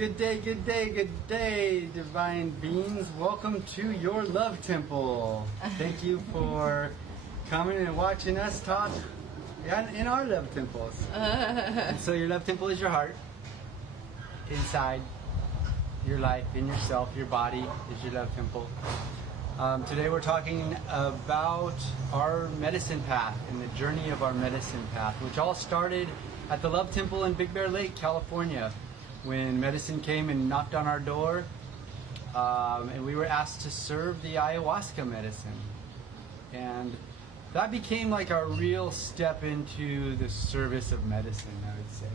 Good day, divine beings. Welcome to your love temple. Thank you for coming and watching us talk in our love temples. And so your love temple is your heart. Inside your life, in yourself, your body is your love temple. Today we're talking about our medicine path and the journey of our medicine path, which all started at the Love Temple in Big Bear Lake, California, when medicine came and knocked on our door, and we were asked to serve the ayahuasca medicine. And that became like our real step into the service of medicine, I would say.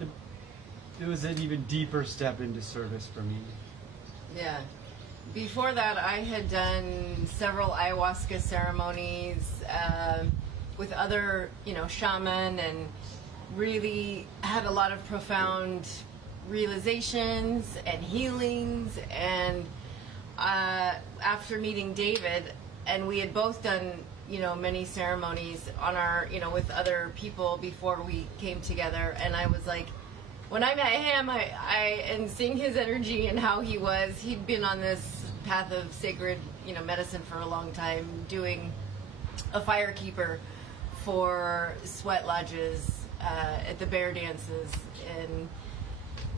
And it was an even deeper step into service for me. Yeah. Before that, I had done several ayahuasca ceremonies with other, shaman, and really had a lot of profound realizations and healings. And after meeting David, and we had both done, many ceremonies on our, with other people before we came together. And I was like, when I met him, and seeing his energy and how he'd been on this path of sacred, medicine for a long time, doing a firekeeper for sweat lodges at the bear dances in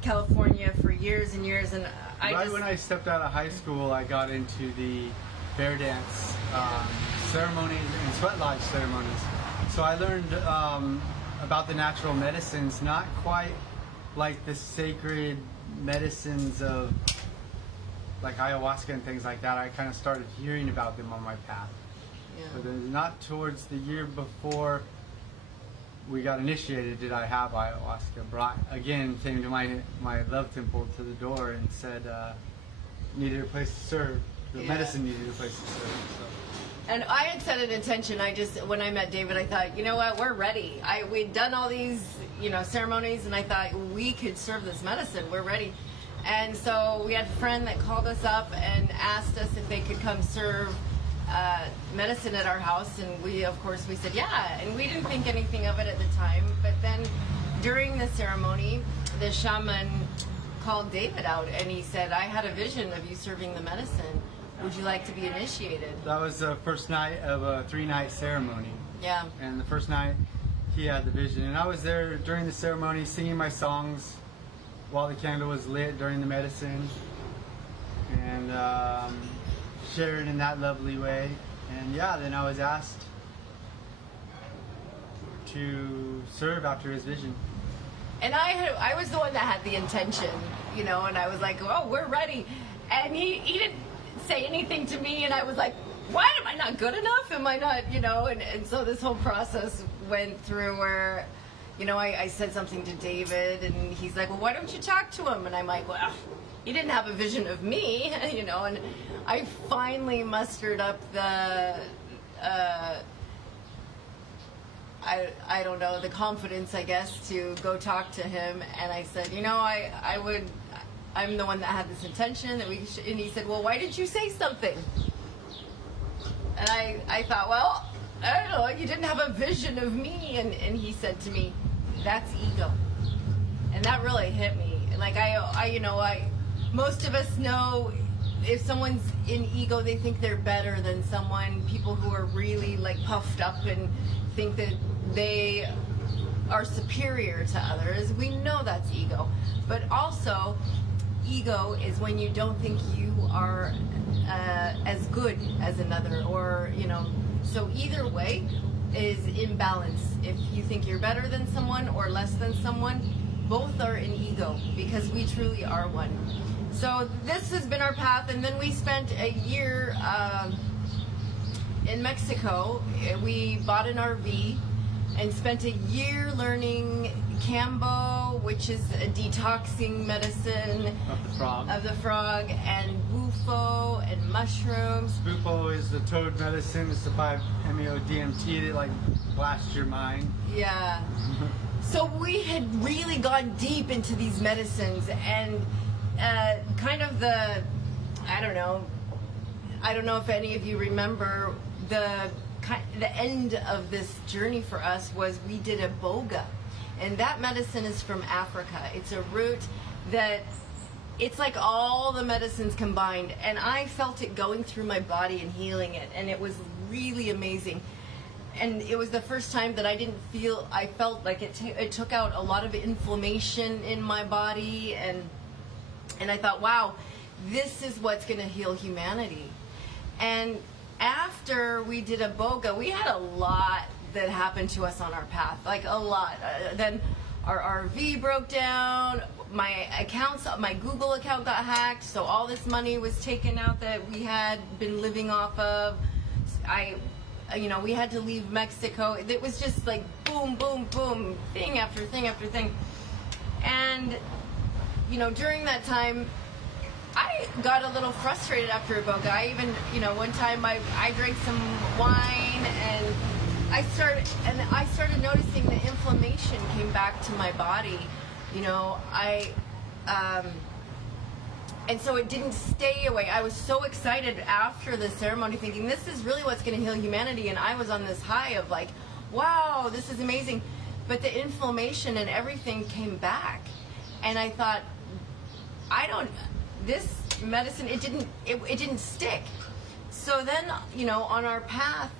California for years and years. And when I stepped out of high school, I got into the bear dance ceremonies and sweat lodge ceremonies. So I learned about the natural medicines, not quite like the sacred medicines of like ayahuasca and things like that. I kind of started hearing about them on my path. Yeah. But then not towards the year before we got initiated did I have ayahuasca. Came to my love temple to the door and said needed a place to serve. The medicine needed a place to serve. So. And I had set an intention. When I met David, I thought, you know what, we're ready. We'd done all these, ceremonies, and I thought we could serve this medicine. We're ready. And so we had a friend that called us up and asked us if they could come serve medicine at our house. And we said, yeah. And we didn't think anything of it at the time. But then during the ceremony, the shaman called David out and he said, I had a vision of you serving the medicine. Would you like to be initiated? That was the first night of a 3-night ceremony. Yeah. And the first night, he had the vision. And I was there during the ceremony singing my songs while the candle was lit during the medicine. And shared in that lovely way. And then I was asked to serve after his vision. And I was the one that had the intention, and I was like, oh, we're ready. And he didn't say anything to me, and I was like, what? Am I not good enough? Am I not, and so this whole process went through where, I said something to David, and he's like, well, why don't you talk to him? And I'm like, well, he didn't have a vision of me, and I finally mustered up the, I don't know, the confidence, I guess, to go talk to him. And I said, I'm the one that had this intention that and he said, well, why did you say something? And I thought, well, I don't know, you didn't have a vision of me. And he said to me, that's ego. And that really hit me. Like, most of us know if someone's in ego, they think they're better than someone. People who are really like puffed up and think that they are superior to others. We know that's ego. But also, ego is when you don't think you are as good as another, or, so either way is imbalance. If you think you're better than someone or less than someone, both are in ego, because we truly are one. So this has been our path. And then we spent a year in Mexico. We bought an RV and spent a year learning Kambo, which is a detoxing medicine of the frog, and Bufo and mushrooms. Bufo is the toad medicine. It's the 5-MeO-DMT that blasts your mind. Yeah. So we had really gone deep into these medicines, and kind of I don't know if any of you remember, the end of this journey for us was we did a boga. And that medicine is from Africa. It's a root that it's like all the medicines combined. And I felt it going through my body and healing it. And it was really amazing. And it was the first time that I felt like it took out a lot of inflammation in my body. And I thought, wow, this is what's going to heal humanity. And after we did Iboga, we had a lot that happened to us on our path, like a lot. Then our RV broke down, my Google account got hacked, so all this money was taken out that we had been living off of. We had to leave Mexico. It was just like boom, boom, boom, thing after thing after thing. And, during that time, I got a little frustrated after Iboga. I even, one time I drank some wine and I started noticing the inflammation came back to my body. And so it didn't stay away. I was so excited after the ceremony thinking, this is really what's going to heal humanity. And I was on this high of like, wow, this is amazing. But the inflammation and everything came back. And I thought, this medicine, it didn't stick. So then, on our path.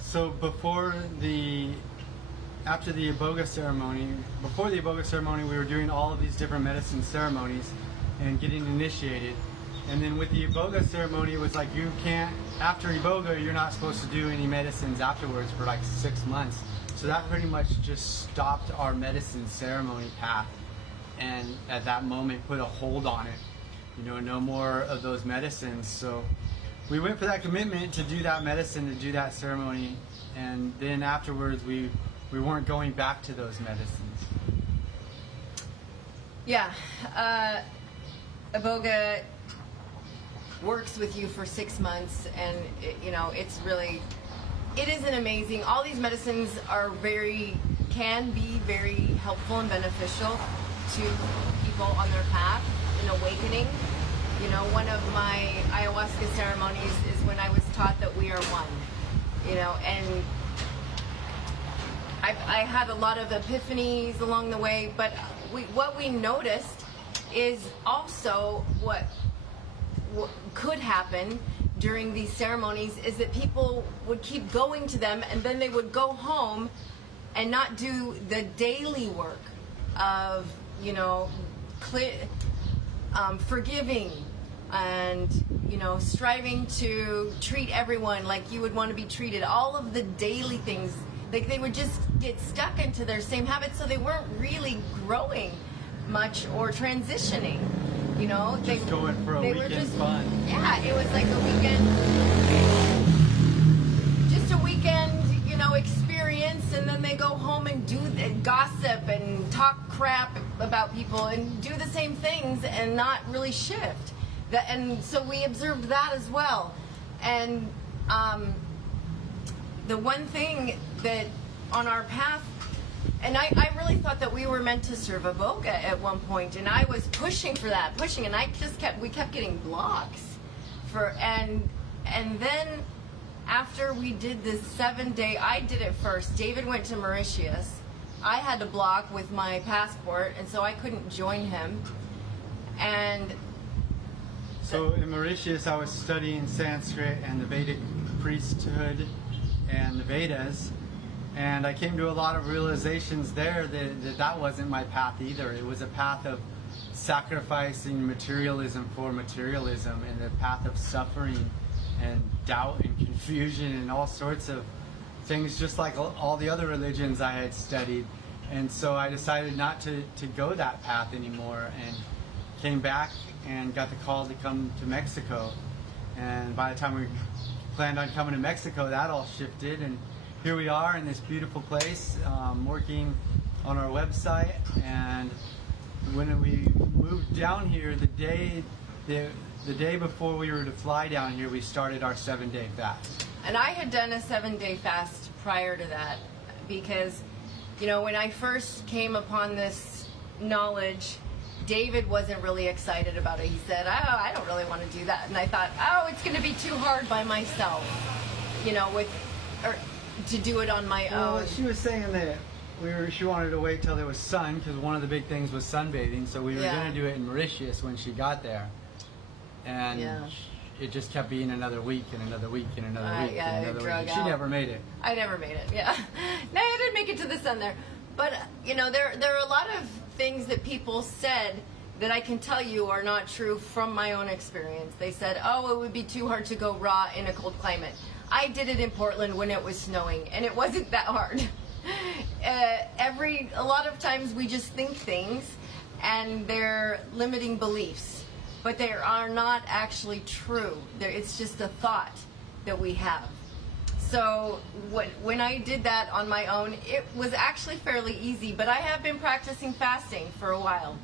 So before the Iboga ceremony, we were doing all of these different medicine ceremonies and getting initiated. And then with the Iboga ceremony, it was like after Iboga, you're not supposed to do any medicines afterwards for like 6 months. So that pretty much just stopped our medicine ceremony path. And at that moment put a hold on it. No more of those medicines. So we went for that commitment to do that medicine, to do that ceremony, and then afterwards we weren't going back to those medicines. Yeah, Iboga works with you for 6 months, and it isn't amazing. All these medicines can be very helpful and beneficial to people on their path in awakening. One of my ayahuasca ceremonies is when I was taught that we are one. And I had a lot of epiphanies along the way, but what we noticed is also what could happen during these ceremonies is that people would keep going to them, and then they would go home and not do the daily work of forgiving and striving to treat everyone like you would want to be treated. All of the daily things, like they would just get stuck into their same habits, so they weren't really growing much or transitioning. Just going for a weekend fun. Yeah, it was like a weekend, just a weekend, experience, and then they go home and do gossip and talk crap about people and do the same things and not really shift. And so we observed that as well. And the one thing that on our path, and I really thought that we were meant to serve Iboga at one point, and I was pushing for that, and we kept getting blocks and then after we did this 7-day, I did it first. David went to Mauritius. I had to block with my passport, and so I couldn't join him. And so in Mauritius, I was studying Sanskrit and the Vedic priesthood and the Vedas, and I came to a lot of realizations there that wasn't my path either. It was a path of sacrificing materialism for materialism, and a path of suffering and doubt and confusion and all sorts of things, just like all the other religions I had studied. And so I decided not to go that path anymore, and came back and got the call to come to Mexico. And by the time we planned on coming to Mexico, that all shifted, and here we are in this beautiful place, working on our website. And when we moved down here, the day before we were to fly down here, we started our 7-day fast. And I had done a 7-day fast prior to that, because when I first came upon this knowledge, David wasn't really excited about it. He said, "Oh, I don't really want to do that." And I thought, "Oh, it's going to be too hard by myself, to do it on my own." She was saying that she wanted to wait till there was sun, because one of the big things was sunbathing. So we were Yeah. going to do it in Mauritius when she got there, and Yeah. it just kept being another week and another week and another week yeah, and it another drug week. She out. never made it. I never made it. Yeah, no, I didn't make it to the sun there. But you know, there are a lot of things that people said that I can tell you are not true from my own experience. They said, "Oh, it would be too hard to go raw in a cold climate." I did it in Portland when it was snowing, and it wasn't that hard. A lot of times we just think things, and they're limiting beliefs, but they are not actually true. It's just a thought that we have. So when I did that on my own, it was actually fairly easy, but I have been practicing fasting for a while.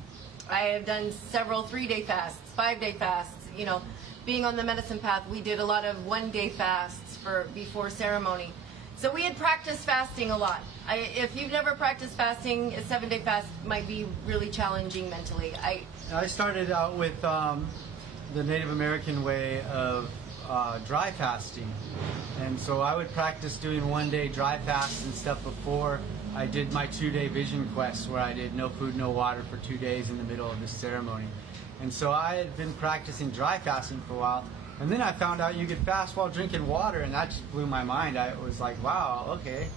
I have done several 3-day fasts, 5-day fasts. You know, being on the medicine path, we did a lot of 1-day fasts before ceremony. So we had practiced fasting a lot. If you've never practiced fasting, a 7-day fast might be really challenging mentally. I started out with the Native American way of dry fasting, and so I would practice doing 1-day dry fasts and stuff before I did my 2-day vision quest, where I did no food, no water for 2 days in the middle of the ceremony. And so I had been practicing dry fasting for a while, and then I found out you could fast while drinking water, and that just blew my mind. I was like, wow, okay.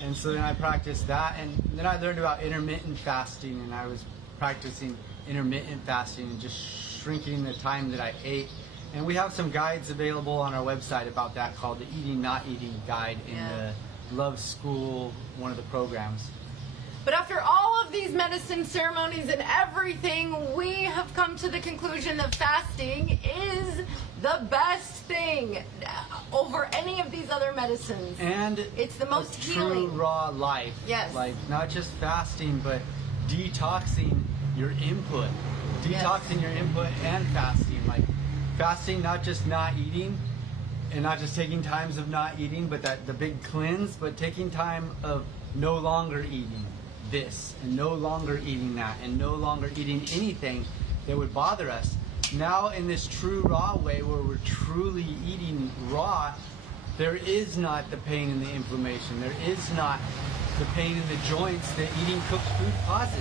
And so then I practiced that, and then I learned about intermittent fasting, and I was practicing intermittent fasting and just shrinking the time that I ate. And we have some guides available on our website about that, called the Eating Not Eating Guide in the Love School, one of the programs. But after all of these medicine ceremonies and everything, we have come to the conclusion that fasting is the best thing over any of these other medicines. And it's the most true healing. raw life. Yes. Like not just fasting, but detoxing your input. Detoxing your input and fasting. Like fasting, not just not eating, and not just taking times of not eating, but the big cleanse, but taking time of no longer eating this, and no longer eating that, and no longer eating anything that would bother us. Now in this true raw way, where we're truly eating raw, there is not the pain and the inflammation. There is not the pain in the joints that eating cooked food causes.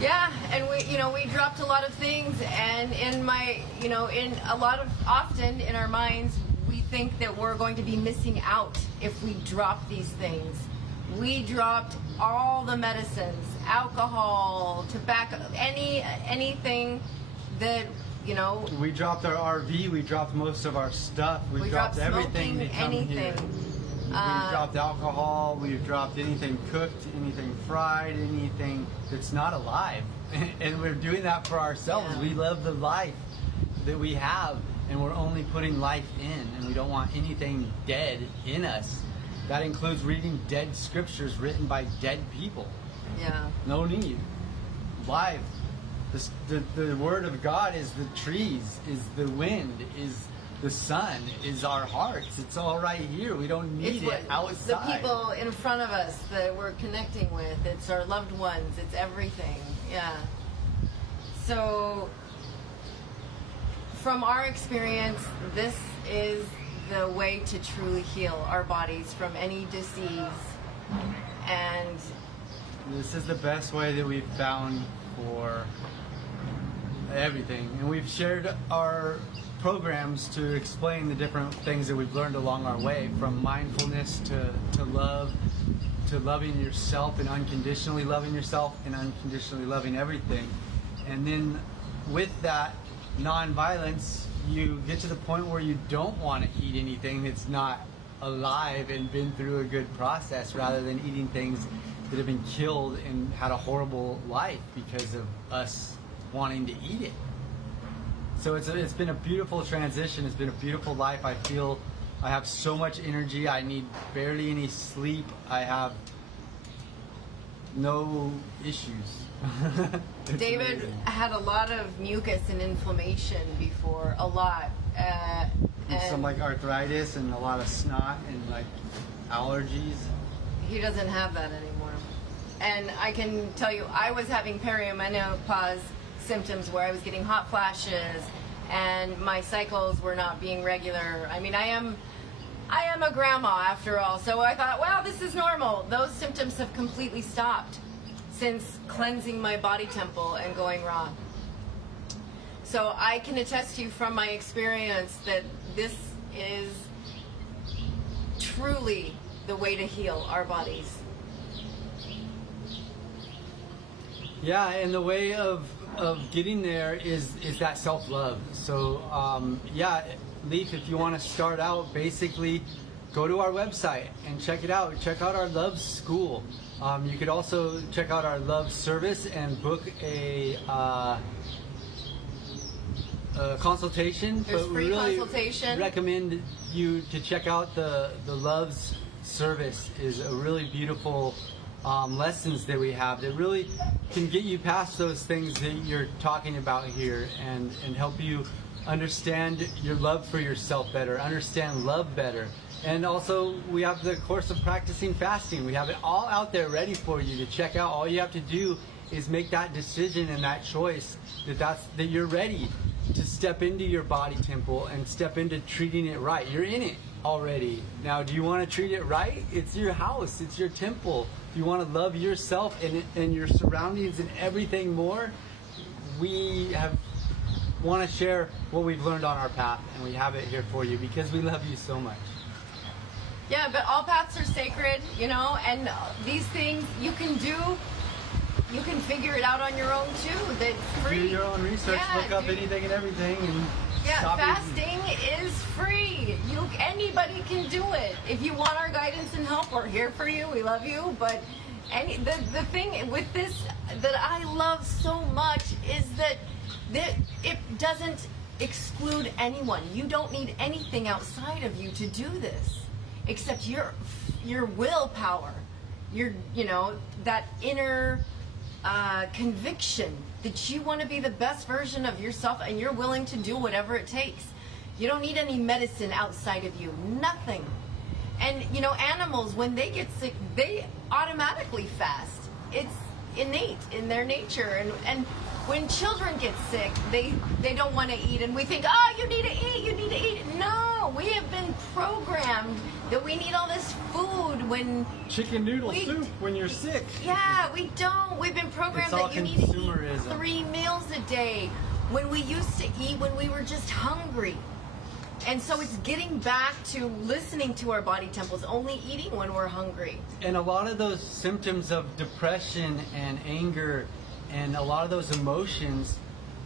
Yeah, and we dropped a lot of things, and often in our minds, we think that we're going to be missing out if we drop these things. We dropped all the medicines, alcohol, tobacco, anything that, We dropped our RV, we dropped most of our stuff, we dropped everything smoking, to come anything. here. We've dropped alcohol, we've dropped anything cooked, anything fried, anything that's not alive. And we're doing that for ourselves. Yeah. We love the life that we have, and we're only putting life in, and we don't want anything dead in us. That includes reading dead scriptures written by dead people. Yeah. No need. Live. The word of God is the trees, is the wind, is the sun, is our hearts. It's all right here. We don't need it outside. The people in front of us that we're connecting with. It's our loved ones. It's everything. Yeah. So, from our experience, this is the way to truly heal our bodies from any disease. And this is the best way that we've found for everything. And we've shared our programs to explain the different things that we've learned along our way, from mindfulness to love, to loving yourself and unconditionally loving yourself and unconditionally loving everything. And then with that non-violence, you get to the point where you don't want to eat anything that's not alive and been through a good process, rather than eating things that have been killed and had a horrible life because of us wanting to eat it. So it's been a beautiful transition. It's been a beautiful life. I feel I have so much energy. I need barely any sleep. I have no issues. David had a lot of mucus and inflammation before, a lot. And some like arthritis and a lot of snot and like allergies. He doesn't have that anymore. And I can tell you, I was having perimenopause symptoms where I was getting hot flashes and my cycles were not being regular. I mean, I am I am a grandma after all, so I thought, well, this is normal. Those symptoms have completely stopped since cleansing my body temple and going raw. So I can attest to you from my experience that this is truly the way to heal our bodies. Yeah, and the way of getting there is that self-love. So yeah, Leaf, if you want to start out, basically go to our website and check it out. Check out our love school. You could also check out our love service and book a consultation. There's but free we really consultation. recommend you to check out the love's service. Is a really beautiful lessons that we have that really can get you past those things that you're talking about here and help you understand your love for yourself better, understand love better. And also we have the course of practicing fasting. We have it all out there ready for you to check out. All you have to do is make that decision and that choice that you're ready to step into your body temple and step into treating it right. You're in it already. Now, do you want to treat it right? It's your house, it's your temple. If you want to love yourself and your surroundings and everything more, we want to share what we've learned on our path, and we have it here for you because we love you so much. Yeah, but all paths are sacred, you know, and these things you can figure it out on your own too. That's free. Do your own research, Yeah, look up anything and everything, and Yeah, stop fasting is free. Anybody can do it. If you want our guidance and help, we're here for you. We love you. But the thing with this that I love so much is that it doesn't exclude anyone. You don't need anything outside of you to do this, except your willpower, that inner conviction that you want to be the best version of yourself and you're willing to do whatever it takes. You don't need any medicine outside of you, nothing. And animals, when they get sick, they automatically fast. It's innate in their nature. And when children get sick, they don't want to eat, and we think, oh, you need to eat. No, we have been programmed that we need all this food when chicken noodle soup when you're sick. Yeah, we don't. We've been programmed that you need to eat 3 meals a day when we used to eat when we were just hungry. And so it's getting back to listening to our body temples, only eating when we're hungry. And a lot of those symptoms of depression and anger and a lot of those emotions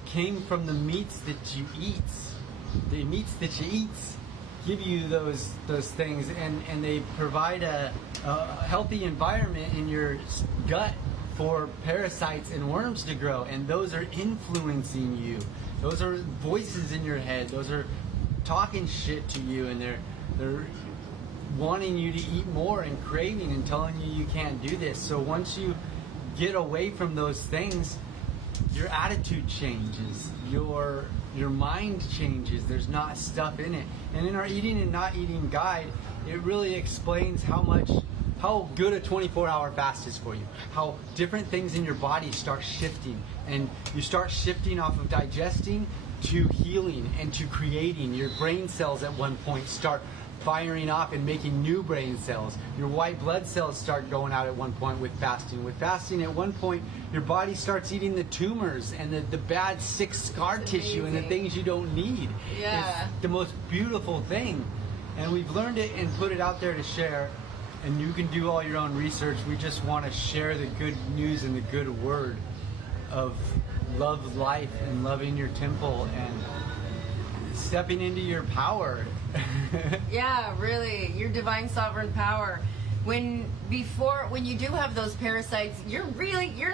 came from the meats that you eat. The meats that you eat give you those things, and they provide a healthy environment in your gut for parasites and worms to grow, and those are influencing you. Those are voices in your head. Those are talking shit to you, and they're wanting you to eat more and craving and telling you can't do this. So once you get away from those things, your attitude changes, your mind changes. There's not stuff in it. And in our eating and not eating guide, it really explains how good a 24-hour fast is for you, how different things in your body start shifting, and you start shifting off of digesting to healing and to creating. Your brain cells at one point start firing off and making new brain cells. Your white blood cells start going out at one point with fasting. With fasting, at one point, your body starts eating the tumors and the bad, sick scar tissue and the things you don't need. Yeah. It's the most beautiful thing. And we've learned it and put it out there to share. And you can do all your own research. We just want to share the good news and the good word of love life and loving your temple and stepping into your power. Yeah, really, your divine sovereign power. When you do have those parasites, you're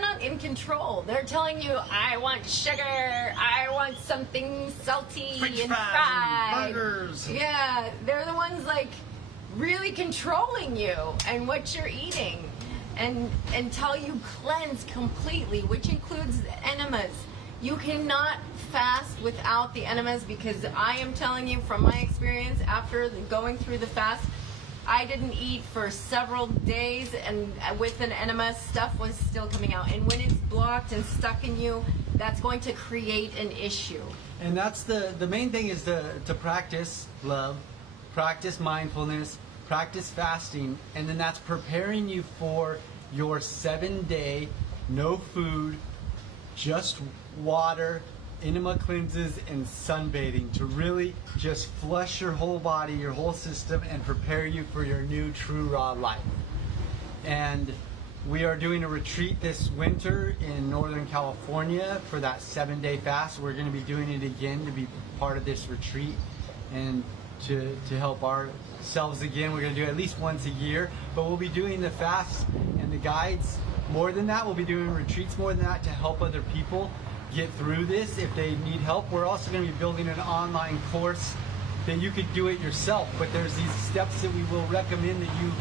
not in control. They're telling you, I want sugar, I want something salty French and fries fried. and burgers. Yeah, they're the ones like really controlling you and what you're eating, and until you cleanse completely, which includes enemas. You cannot fast without the enemas, because I am telling you from my experience, after going through the fast, I didn't eat for several days, and with an enema, stuff was still coming out. And when it's blocked and stuck in you, that's going to create an issue. And that's the main thing is to practice love, practice mindfulness, practice fasting, and then that's preparing you for your 7-day, no food, just water, enema cleanses, and sunbathing to really just flush your whole body, your whole system, and prepare you for your new true raw life. And we are doing a retreat this winter in Northern California for that 7-day fast. We're going to be doing it again to be part of this retreat and to help ourselves again. We're going to do it at least once a year, but we'll be doing the fasts and the guides more than that. We'll be doing retreats more than that to help other people get through this if they need help. We're also going to be building an online course that you could do it yourself, but there's these steps that we will recommend that you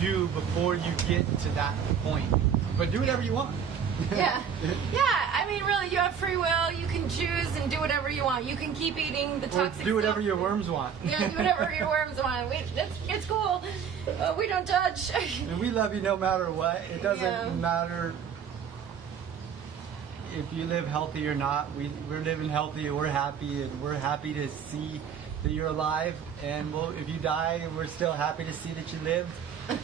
do before you get to that point. But do whatever you want. Yeah. Yeah, I mean, really, you have free will. You can choose and do whatever you want. You can keep eating the Or toxic do whatever stuff. your worms want. Yeah, do whatever your worms want. It's cool. We don't judge. And we love you no matter what. It doesn't Yeah. matter if you live healthy or not. We're living healthy and we're happy, and we're happy to see that you're alive. And if you die, we're still happy to see that you lived.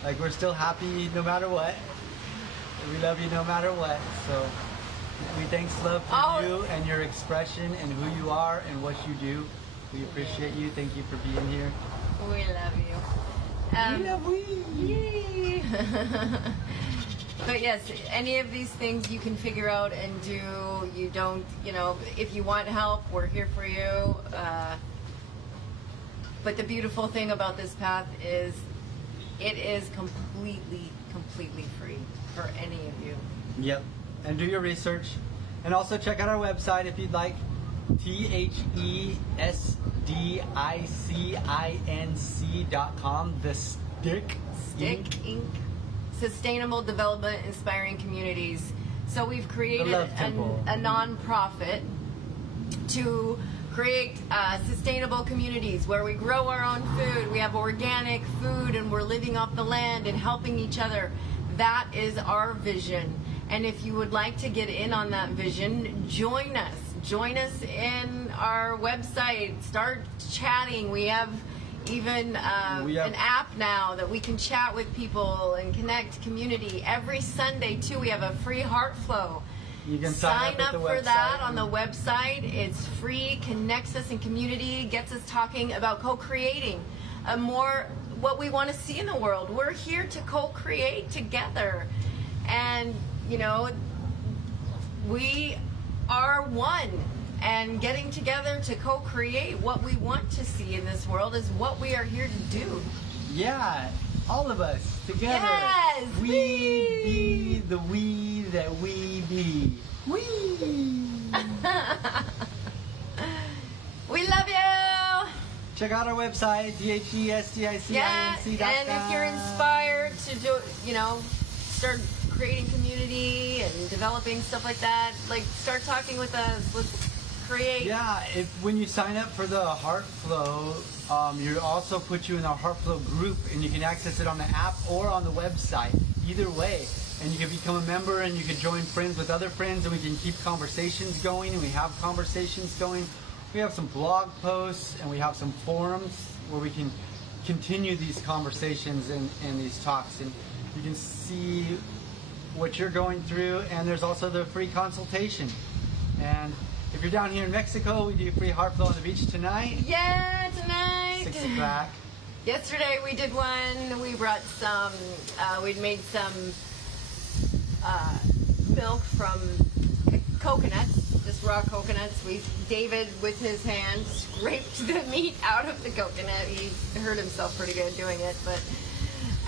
Like, we're still happy no matter what. We love you no matter what. So we thanks love for you and your expression and who you are and what you do. We appreciate you. Thank you for being here. We love you. We love you. Yay. But yes, any of these things you can figure out and do. You don't, if you want help, we're here for you. But the beautiful thing about this path is it is completely free for any of you. Yep. And do your research. And also check out our website if you'd like. thesdiccinc.com. The Stick Inc. Sustainable Development Inspiring Communities. So we've The created Love Temple. a non-profit to create sustainable communities where we grow our own food, we have organic food, and we're living off the land and helping each other. That is our vision. And if you would like to get in on that vision, join us. Join us in our website. Start chatting. We have even an app now that we can chat with people and connect community. Every Sunday, too, we have a free heart flow. You can sign up, at the for website. that on the website. It's free, connects us in community, gets us talking about co-creating what we want to see in the world. We're here to co-create together. And, we are one. And getting together to co-create what we want to see in this world is what we are here to do. Yeah, all of us together. Yes, we be the we that we be. We. We love you. Check out our website, thesdiccinc.com. Yeah, and if you're inspired to do, start creating community and developing stuff like that, start talking with us. Let's create. Yeah, when you sign up for the Heart Flow, you also put you in our Heart Flow group, and you can access it on the app or on the website. Either way. And you can become a member, and you can join friends with other friends, and we can keep conversations going, and we have conversations going. We have some blog posts, and we have some forums where we can continue these conversations and these talks, and you can see what you're going through. And there's also the free consultation. And if you're down here in Mexico, we do free heart flow on the beach tonight. Yeah, tonight. 6 o'clock. Yesterday we did one. We brought some. We'd made some milk from coconuts, just raw coconuts. David, with his hand, scraped the meat out of the coconut. He hurt himself pretty good doing it,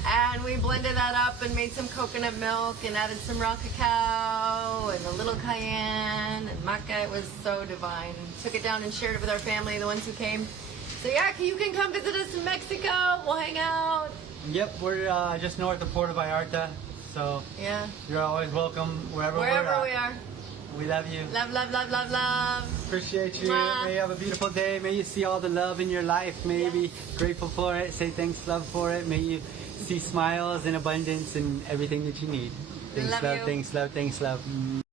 and we blended that up and made some coconut milk and added some raw cacao and a little cayenne and maca. It was so divine. And took it down and shared it with our family, the ones who came. So yeah, you can come visit us in Mexico. We'll hang out. Yep, we're just north of Puerto Vallarta, so Yeah. you're always welcome wherever Wherever we're we at. are. We love you. Love, love, love, love, love. Appreciate you. Mwah. May you have a beautiful day. May you see all the love in your life. May you be grateful for it. Say thanks, love, for it. May you see smiles and abundance and everything that you need. Thanks, Love love, you. thanks, love, thanks, love.